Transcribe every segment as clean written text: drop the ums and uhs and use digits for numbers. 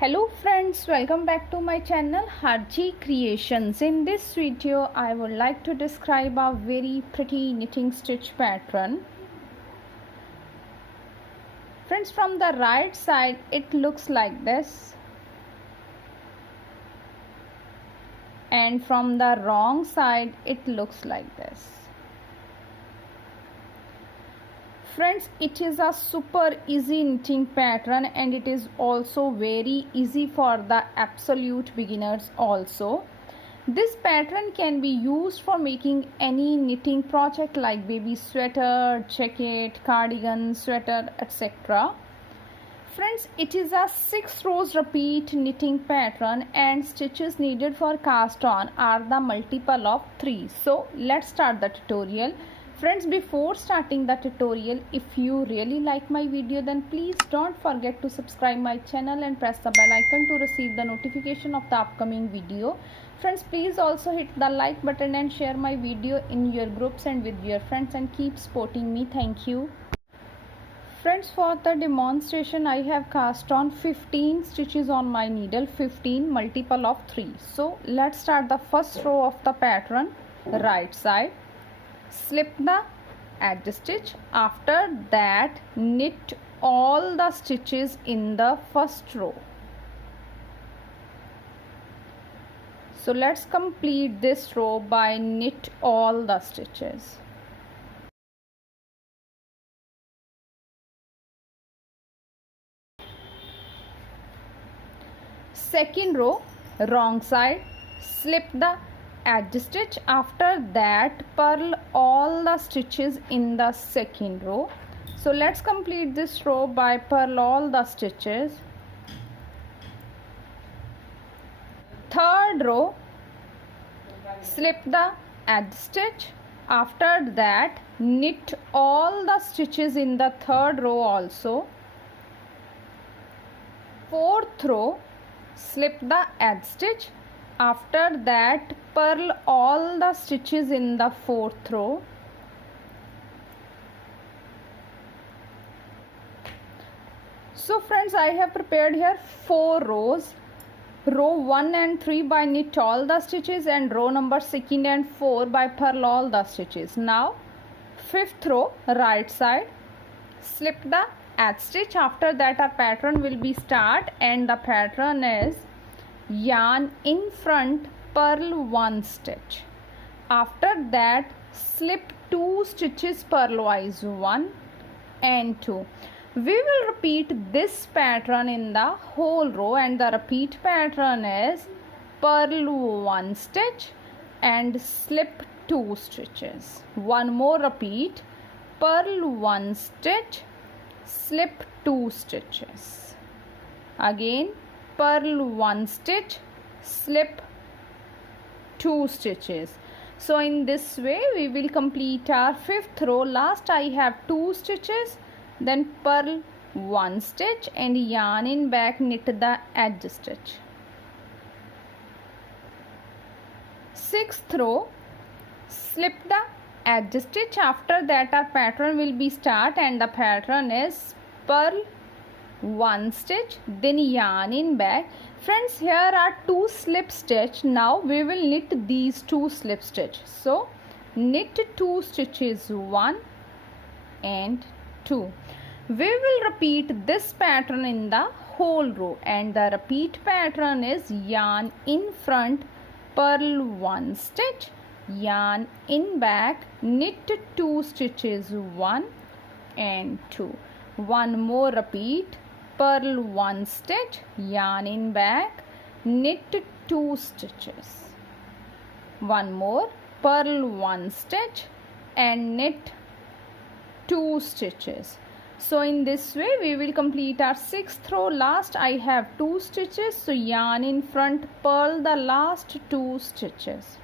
Hello friends, welcome back to my channel Harji Creations. In this video I would like to describe a very pretty knitting stitch pattern. Friends, from the right side it looks like this, and from the wrong side it looks like this. Friends, it is a super easy knitting pattern and it is also very easy for the absolute beginners also. This pattern can be used for making any knitting project like baby sweater, jacket, cardigan, sweater, etc. Friends, it is a 6 rows repeat knitting pattern and stitches needed for cast on are the multiple of 3. So let's start the tutorial. Friends, before starting the tutorial, if you really like my video, then please don't forget to subscribe my channel and press the bell icon to receive the notification of the upcoming video. Friends, please also hit the like button and share my video in your groups and with your friends, and keep supporting me. Thank you. Friends, for the demonstration I have cast on 15 stitches on my needle, 15 multiple of 3. So let's start the first row of the pattern. Right side, slip the edge stitch. After that, knit all the stitches in the first row. So let's complete this row by knit all the stitches. Second row, wrong side, slip the edge stitch. After that, purl all the stitches in the second row. So let's complete this row by purl all the stitches. Third row, slip the edge stitch. After that, knit all the stitches in the third row also. Fourth row, slip the edge stitch. After that, purl all the stitches in the fourth row. So friends, I have prepared here 4 rows. Row 1 and 3 by knit all the stitches, and row number 2 and 4 by purl all the stitches. Now 5th row, right side, slip the edge stitch. After that, our pattern will be start, and the pattern is yarn in front, purl 1 stitch. After that, slip 2 stitches purlwise, 1 and 2. We will repeat this pattern in the whole row, and the repeat pattern is purl 1 stitch and slip 2 stitches. One more repeat, purl 1 stitch, slip 2 stitches. Again, purl 1 stitch, slip 2 stitches. So in this way we will complete our 5th row. Last I have 2 stitches, then purl 1 stitch and yarn in back, knit the edge stitch. 6th row, slip the edge stitch. After that, our pattern will be start, and the pattern is purl 1 stitch, then yarn in back. Friends, here are 2 slip stitch. Now we will knit these 2 slip stitch. So knit 2 stitches, 1 and 2. We will repeat this pattern in the whole row, and the repeat pattern is yarn in front, purl 1 stitch, yarn in back, knit 2 stitches, 1 and 2. One more repeat, purl 1 stitch, yarn in back, knit 2 stitches. One more, purl 1 stitch and knit 2 stitches. So in this way we will complete our 6th row. Last I have 2 stitches, so yarn in front, purl the last 2 stitches.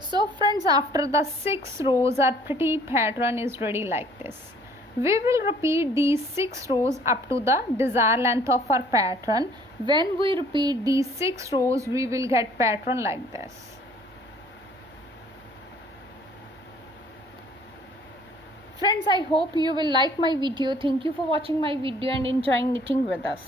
So friends, after the 6 rows, our pretty pattern is ready like this. We will repeat these 6 rows up to the desired length of our pattern. When we repeat these 6 rows, we will get pattern like this. Friends, I hope you will like my video. Thank you for watching my video and enjoying knitting with us.